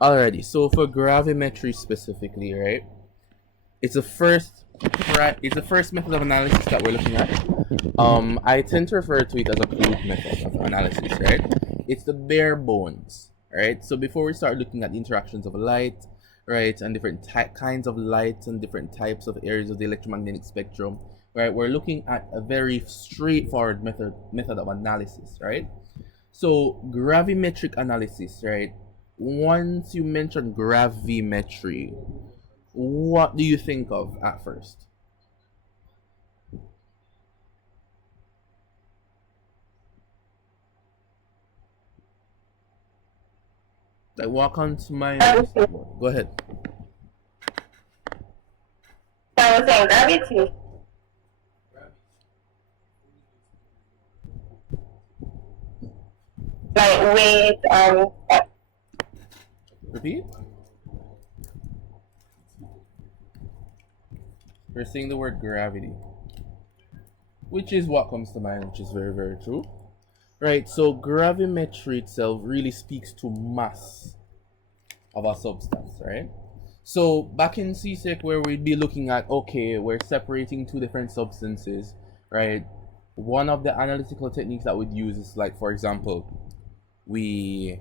Alrighty, so for gravimetry specifically, right? It's the first method of analysis that we're looking at. I tend to refer to it as a crude method of analysis, right? It's the bare bones, right? So before we start looking at the interactions of light, right, and different kinds of light and different types of areas of the electromagnetic spectrum, right, we're looking at a very straightforward method of analysis, right? So gravimetric analysis, right? Once you mention gravimetry, what do you think of at first? Like, what comes to mind? Go ahead. I was saying gravity. Like weight, Repeat. We're saying the word gravity, which is what comes to mind, which is very, very true. Right, so gravimetry itself really speaks to mass of a substance, right? So back in CSEC where we'd be looking at, okay, we're separating two different substances, right? One of the analytical techniques that we'd use is like, for example, we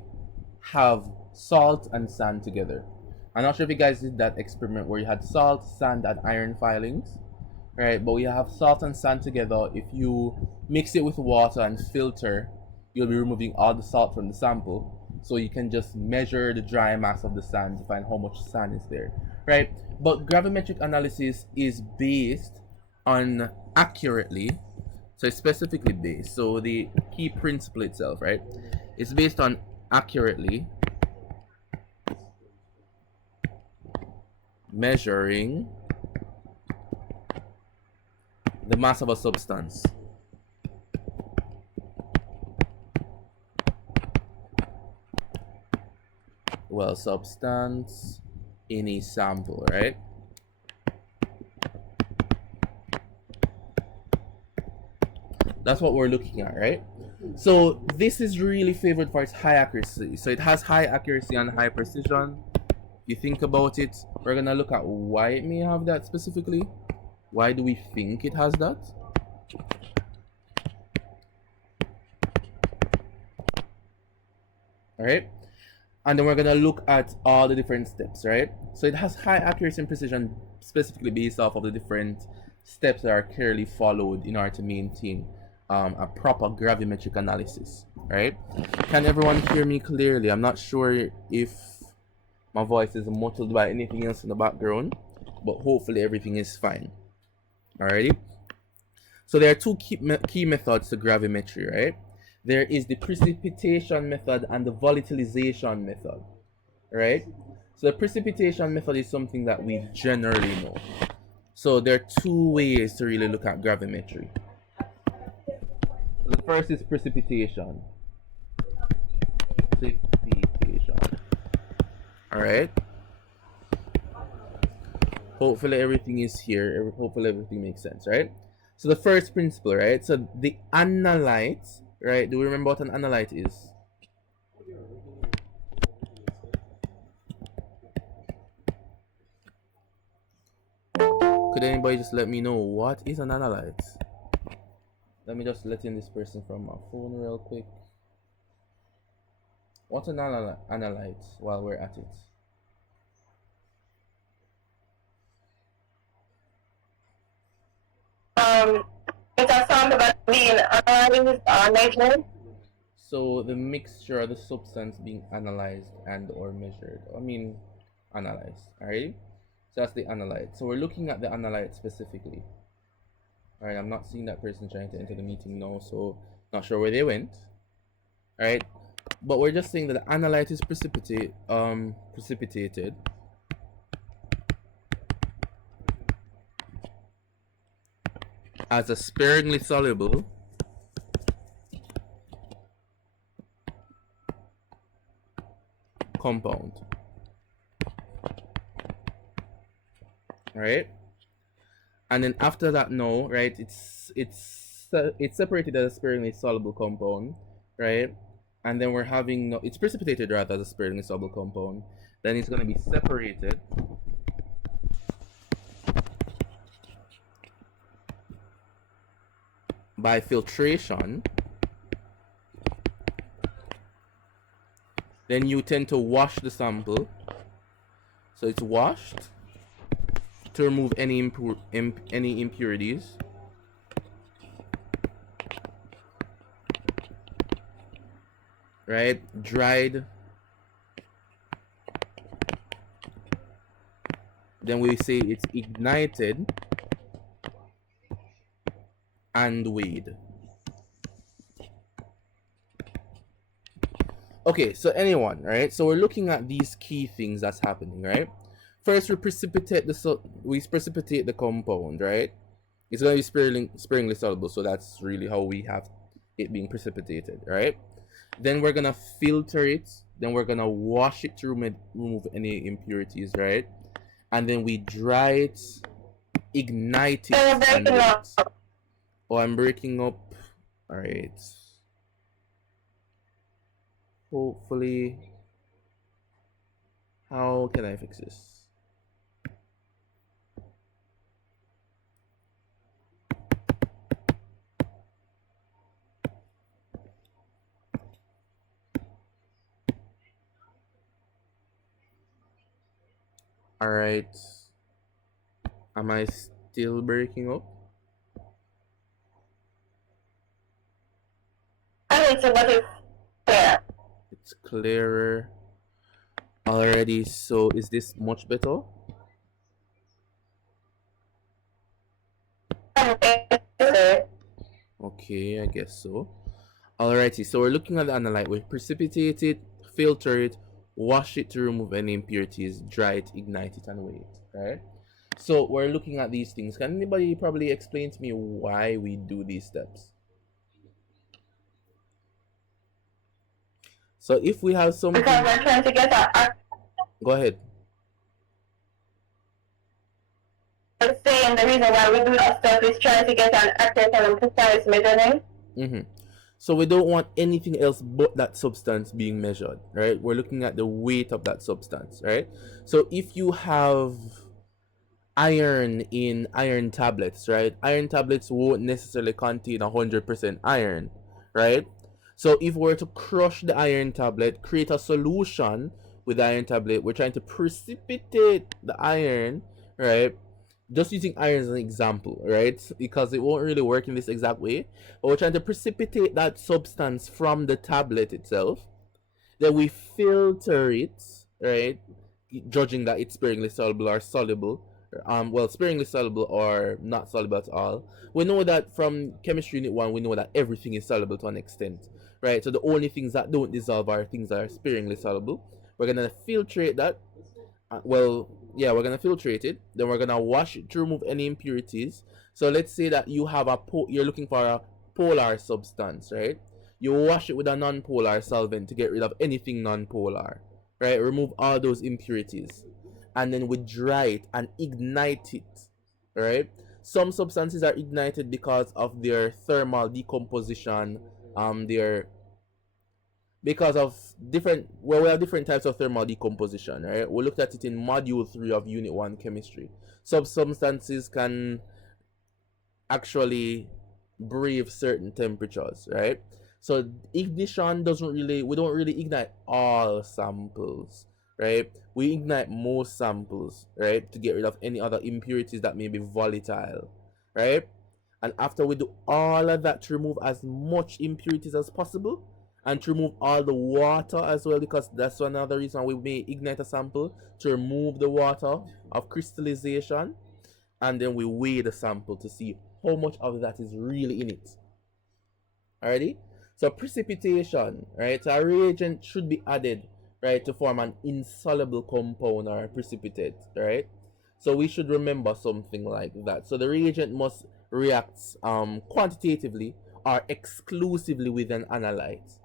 have salt and sand together. I'm not sure if you guys did that experiment where you had salt, sand, and iron filings, right? But we have salt and sand together. If you mix it with water and filter, you'll be removing all the salt from the sample. So you can just measure the dry mass of the sand to find how much sand is there, right? But gravimetric analysis is based on accurately, so it's specifically based. So the key principle itself, right? It's based on accurately measuring the mass of a substance. Well, substance in a sample, right? That's what we're looking at, right? So this is really favored for its high accuracy. So it has high accuracy and high precision. If you think about it, we're gonna look at why it may have that specifically. Why do we think it has that? Alright? And then we're gonna look at all the different steps, right? So it has high accuracy and precision specifically based off of the different steps that are clearly followed in order to maintain a proper gravimetric analysis, right? Can everyone hear me clearly? I'm not sure if my voice is muffled by anything else in the background, but hopefully everything is fine. Alrighty? So there are two key methods to gravimetry, right? There is the precipitation method and the volatilization method, right? So the precipitation method is something that we generally know. So there are two ways to really look at gravimetry. The first is precipitation. All right. Hopefully everything is here. Hopefully everything makes sense, right? So the first principle, right? So the analyte, right? Do we remember what an analyte is? Could anybody just let me know what is an analyte? Let me just let in this person from my phone real quick. What's an analyte while we're at it? It's a sound about being analyzed or measured. So the mixture of the substance being analyzed and or measured. I mean, analyzed. Alright? So that's the analyte. So we're looking at the analyte specifically. Alright, I'm not seeing that person trying to enter the meeting now, so not sure where they went. Alright? But we're just saying that the analyte is precipitated as a sparingly soluble compound. Right? And then after that, no, right? It's separated as a sparingly soluble compound, right? and then we're having it's precipitated rather as a sparingly soluble compound. Then it's going to be separated by filtration. Then you tend to wash the sample, so it's washed to remove any impurities. Right, dried. Then we say it's ignited and weighed. Okay, so anyone, right? So we're looking at these key things that's happening, right? First, we precipitate the compound, right? It's going to be sparingly soluble, so that's really how we have it being precipitated, right? Then we're gonna filter it. Then we're gonna wash it to remove any impurities, right? And then we dry it, ignite it, and wait. Oh, I'm breaking up. All right. Hopefully, how can I fix this? All right. Am I still breaking up? I think so, but it's clear. It's clearer already. So is this much better? Okay, I guess so. Alrighty, so we're looking at the analyte. We precipitate it, filter it, wash it to remove any impurities, dry it, ignite it, and weigh it. Right? So we're looking at these things. Can anybody probably explain to me why we do these steps? So if we have something, because we're trying to get our. Go ahead. I'm saying the reason why we do that stuff is trying to get an accurate and precise measurement. So we don't want anything else but that substance being measured, right? We're looking at the weight of that substance, right? So if you have iron in iron tablets, right? Iron tablets won't necessarily contain 100% iron, right? So if we were to crush the iron tablet, create a solution with the iron tablet, we're trying to precipitate the iron, right? Just using iron as an example, right? Because it won't really work in this exact way. But we're trying to precipitate that substance from the tablet itself. Then we filter it, right? Judging that it's sparingly soluble or soluble. Well, sparingly soluble or not soluble at all. We know that from chemistry unit 1, we know that everything is soluble to an extent, right? So the only things that don't dissolve are things that are sparingly soluble. We're gonna filtrate that. We're gonna filtrate it. Then we're gonna wash it to remove any impurities. So let's say that you have you're looking for a polar substance, right? You wash it with a non-polar solvent to get rid of anything non-polar, right? Remove all those impurities, and then we dry it and ignite it, right? Some substances are ignited because of their thermal decomposition, because of we have different types of thermal decomposition, right? We looked at it in module 3 of unit 1 chemistry. Some substances can actually brave certain temperatures, right? So ignition we don't really ignite all samples, right? We ignite most samples, right, to get rid of any other impurities that may be volatile, right? And after we do all of that to remove as much impurities as possible, and to remove all the water as well, because that's another reason we may ignite a sample, to remove the water of crystallization, and then we weigh the sample to see how much of that is really in it. Alrighty? So precipitation, right? So a reagent should be added, right, to form an insoluble compound or a precipitate, right? So we should remember something like that. So the reagent must react quantitatively or exclusively with an analyte,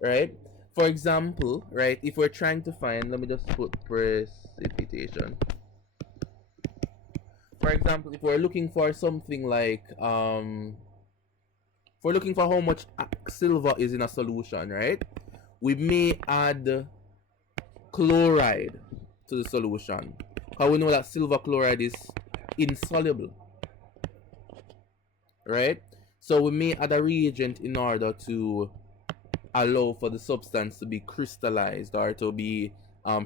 right? For example, right, if we're trying to find, let me just put precipitation. For example, if we're looking for something like if we're looking for how much silver is in a solution, right? we may add chloride to the solution, because we know that silver chloride is insoluble, right? So we may add a reagent in order to allow for the substance to be crystallized or to be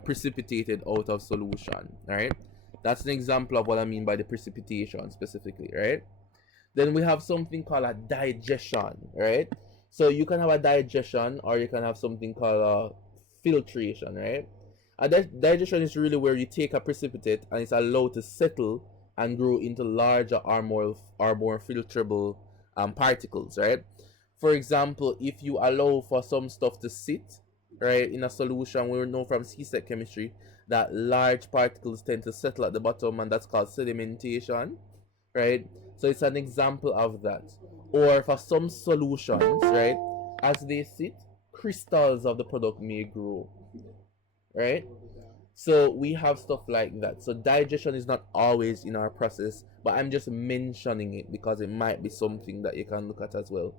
precipitated out of solution, right? That's an example of what I mean by the precipitation specifically, right? Then we have something called a digestion, right? So you can have a digestion or you can have something called a filtration, right? A digestion is really where you take a precipitate and it's allowed to settle and grow into larger or more filterable particles, right? For example, if you allow for some stuff to sit, right, in a solution, we know from C-set chemistry that large particles tend to settle at the bottom, and that's called sedimentation, right? So it's an example of that. Or for some solutions, right, as they sit, crystals of the product may grow, right? So we have stuff like that. So digestion is not always in our process, but I'm just mentioning it because it might be something that you can look at as well.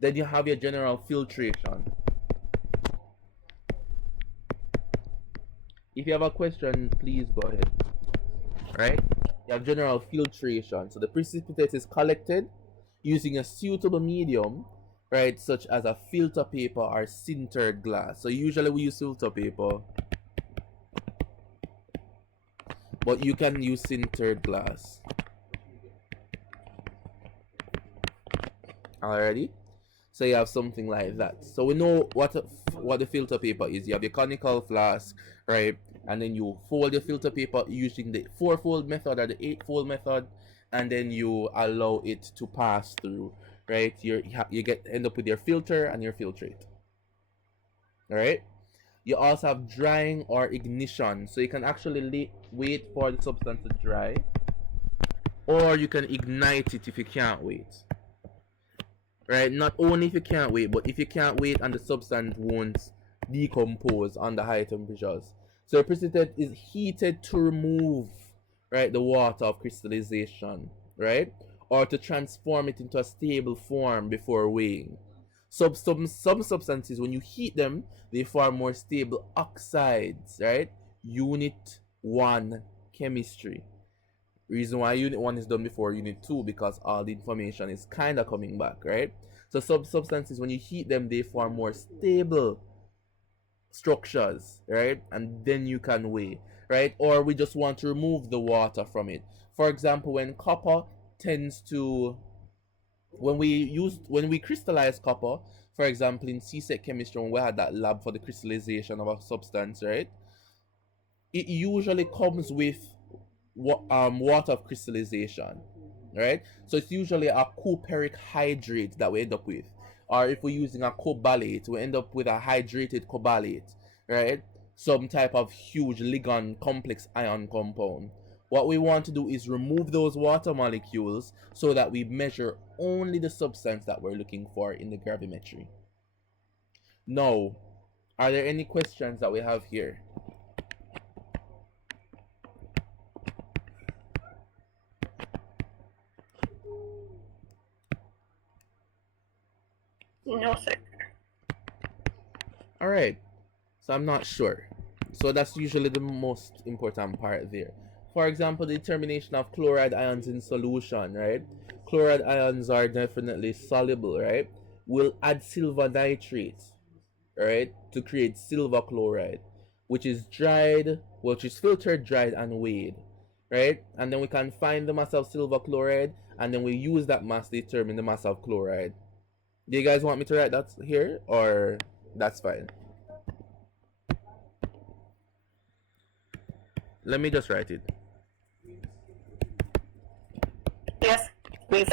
Then you have your general filtration. If you have a question, please go ahead. Right? You have general filtration. So the precipitate is collected using a suitable medium, right, such as a filter paper or sintered glass. So usually we use filter paper, but you can use sintered glass. Alrighty? So you have something like that. So we know what the filter paper is. You have your conical flask, right? And then you fold your filter paper using the 4-fold method or the 8-fold method, and then you allow it to pass through, right? You end up with your filter and your filtrate. All right. You also have drying or ignition, so you can actually wait for the substance to dry, or you can ignite it if you can't wait. Right? Not only if you can't wait, but if you can't wait and the substance won't decompose under high temperatures. So the precipitate is heated to remove, right, the water of crystallization, right, or to transform it into a stable form before weighing. Some substances, when you heat them, they form more stable oxides, right? Unit 1 chemistry. Reason why unit 1 is done before unit 2, because all the information is kind of coming back, right? So substances, when you heat them, they form more stable structures, right? And then you can weigh, right? Or we just want to remove the water from it. For example, when copper tends to, when we crystallize copper, for example, in C-set chemistry, when we had that lab for the crystallization of a substance, right, it usually comes with water of crystallization, right? So it's usually a coperic hydrate that we end up with, or if we're using a cobalate, we end up with a hydrated cobalate, right? Some type of huge ligand complex ion compound. What we want to do is remove those water molecules so that we measure only the substance that we're looking for in the gravimetry. Now, are there any questions that we have here? No, sir. All right. So I'm not sure. So that's usually the most important part there. For example, the determination of chloride ions in solution, right? Chloride ions are definitely soluble, right? We'll add silver nitrate, right, to create silver chloride, which is dried, which is filtered, dried, and weighed, right? And then we can find the mass of silver chloride, and then we use that mass to determine the mass of chloride. Do you guys want me to write that here, or that's fine? Let me just write it. Yes, please.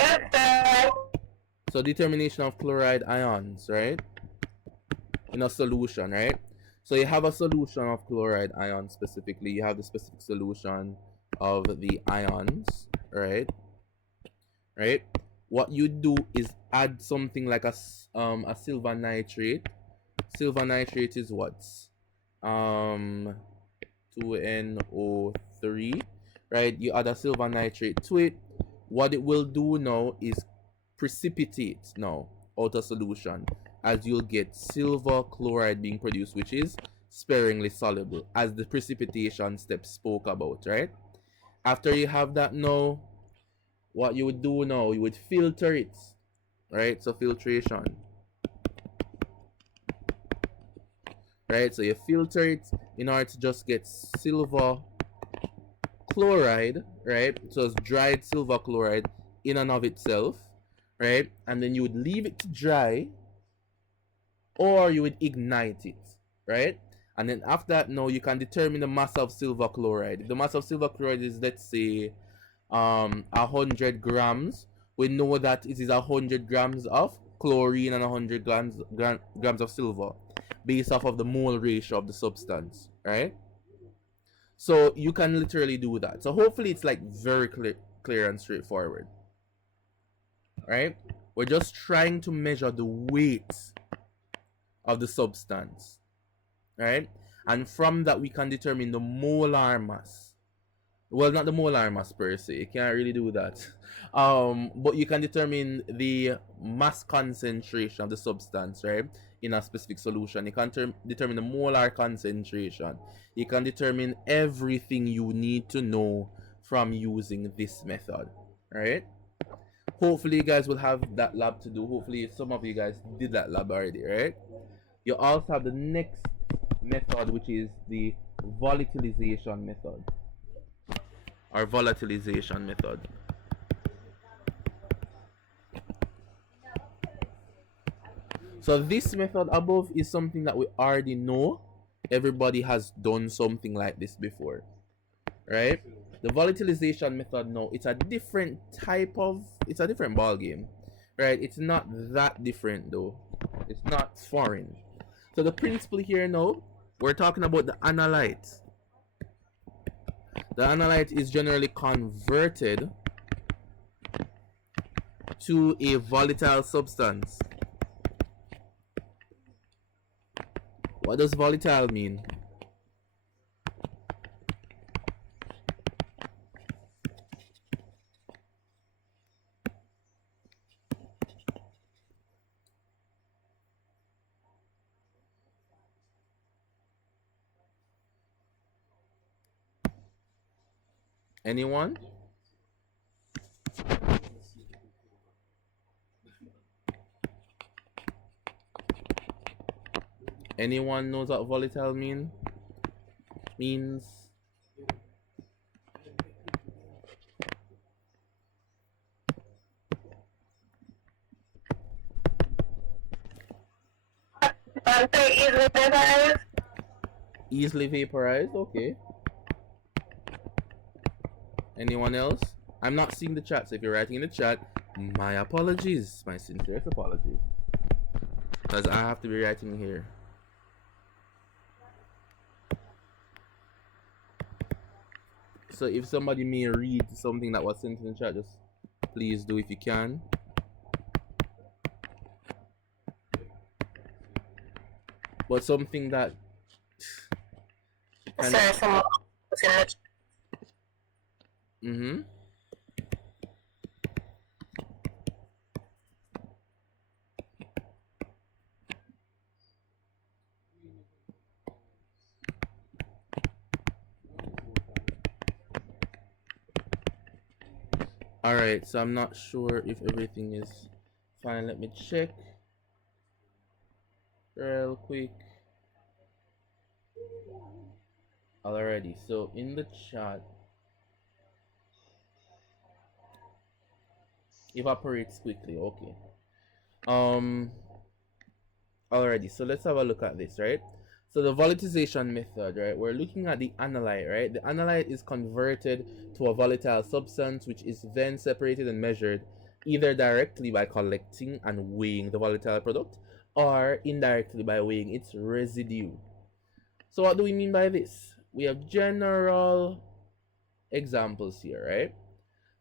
So determination of chloride ions, right? In a solution, right? So you have a solution of chloride ions specifically. You have the specific solution of the ions, right? Right? What you do is add something like a silver nitrate. Silver nitrate is what? 2NO3, right? You add a silver nitrate to it. What it will do now is precipitate now out of solution. as you'll get silver chloride being produced, which is sparingly soluble, as the precipitation step spoke about, right? After you have that now, what you would do now, you would filter it, right? So filtration, right? So you filter it in order to just get silver chloride, right? So it's dried silver chloride in and of itself, right? And then you would leave it to dry, or you would ignite it, right? And then after that, now you can determine the mass of silver chloride. If the mass of silver chloride is, let's say, 100 grams, we know that it is 100 grams of chlorine and 100 grams of silver, based off of the mole ratio of the substance, right? So you can literally do that. So hopefully it's like very clear and straightforward, right? We're just trying to measure the weight of the substance, right? And from that we can determine the molar mass. Well, not the molar mass per se, you can't really do that. But you can determine the mass concentration of the substance, right, in a specific solution. You can determine the molar concentration. You can determine everything you need to know from using this method, right? Hopefully you guys will have that lab to do. Hopefully some of you guys did that lab already, right? You also have the next method, which is the volatilization method, or volatilization method. So this method above is something that we already know. Everybody has done something like this before, right? The volatilization method now, it's a different ball game, right? It's not that different though. It's not foreign. So the principle here now, we're talking about the analyte. The analyte is generally converted to a volatile substance. What does volatile mean? Anyone? Anyone knows what volatile means? Easily vaporized. Easily vaporized, okay. Anyone else? I'm not seeing the chat, so if you're writing in the chat, my apologies, my sincerest apologies, because I have to be writing here. So if somebody may read something that was sent in the chat, just please do if you can. But something that Sorry, someone. Alright, so I'm not sure if everything is fine. Let me check real quick. Alrighty, so in the chat, evaporates quickly, okay. Alrighty, so let's have a look at this, right? So the volatilization method, right? We're looking at the analyte, right? The analyte is converted to a volatile substance, which is then separated and measured either directly by collecting and weighing the volatile product, or indirectly by weighing its residue. So what do we mean by this? We have general examples here, right?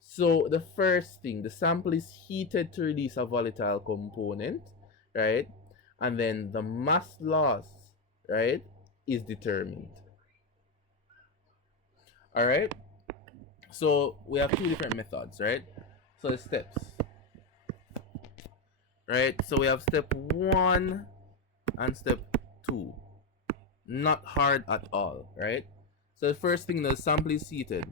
So the first thing, the sample is heated to release a volatile component, right? And then the mass loss, right, is determined. All right, so we have two different methods, right? So the steps, right? So we have step 1 and step 2. Not hard at all, right? So the first thing, the sample is heated.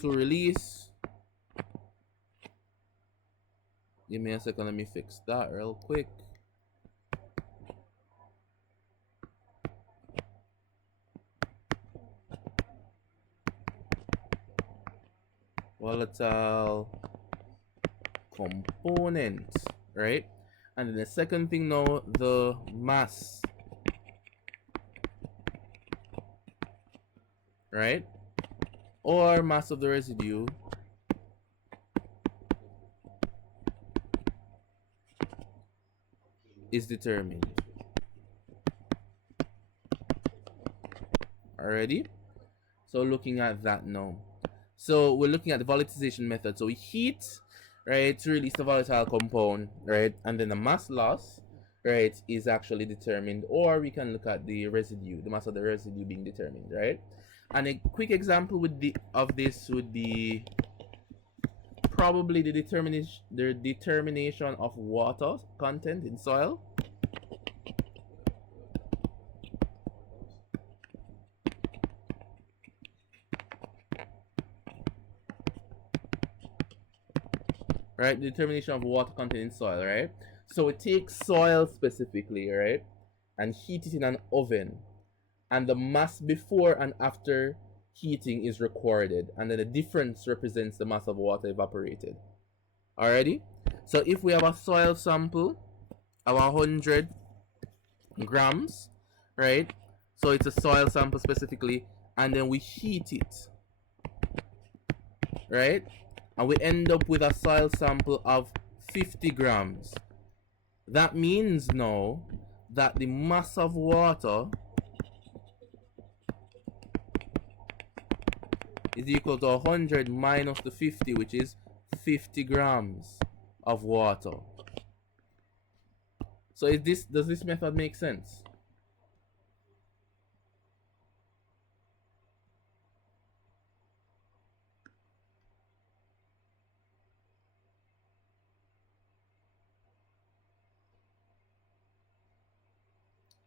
To release, give me a second, let me fix that real quick. Volatile component, right? And then the second thing now, the mass, right? Or mass of the residue is determined. Already? So looking at that now. So we're looking at the volatilization method. So we heat, right, to release the volatile compound, right? And then the mass loss, right, is actually determined. Or we can look at the residue, the mass of the residue being determined, right? And a quick example of this would be probably the determination of water content in soil. Right, determination of water content in soil, right? So we take soil specifically, right, and heat it in an oven, and the mass before and after heating is recorded, and then the difference represents the mass of water evaporated. Alrighty? So if we have a soil sample of 100 grams, right? So it's a soil sample specifically, and then we heat it, right? And we end up with a soil sample of 50 grams. That means now that the mass of water is equal to 100 minus the 50, which is 50 grams of water. So does this method make sense?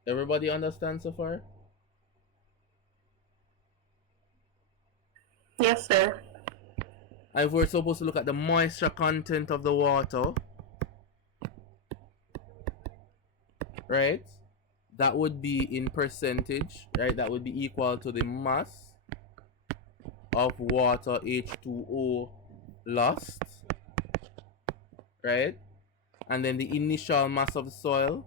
Everybody understand so far? Yes, sir. And if we're supposed to look at the moisture content of the water, right, that would be in percentage, right? That would be equal to the mass of water H2O lost, right? And then the initial mass of the soil,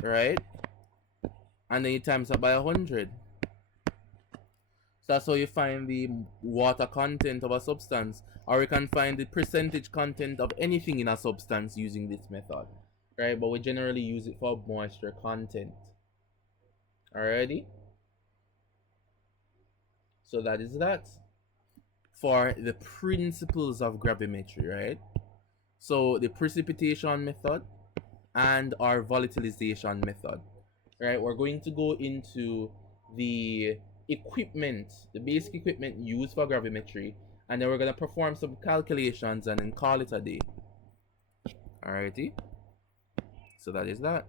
right? And then you times that by 100. So that's how you find the water content of a substance, or you can find the percentage content of anything in a substance using this method, right? But we generally use it for moisture content. Alrighty? So that is that for the principles of gravimetry, right? So the precipitation method and our volatilization method, right? We're going to go into the equipment, the basic equipment used for gravimetry, and then we're going to perform some calculations and then call it a day. Alrighty? So that is that.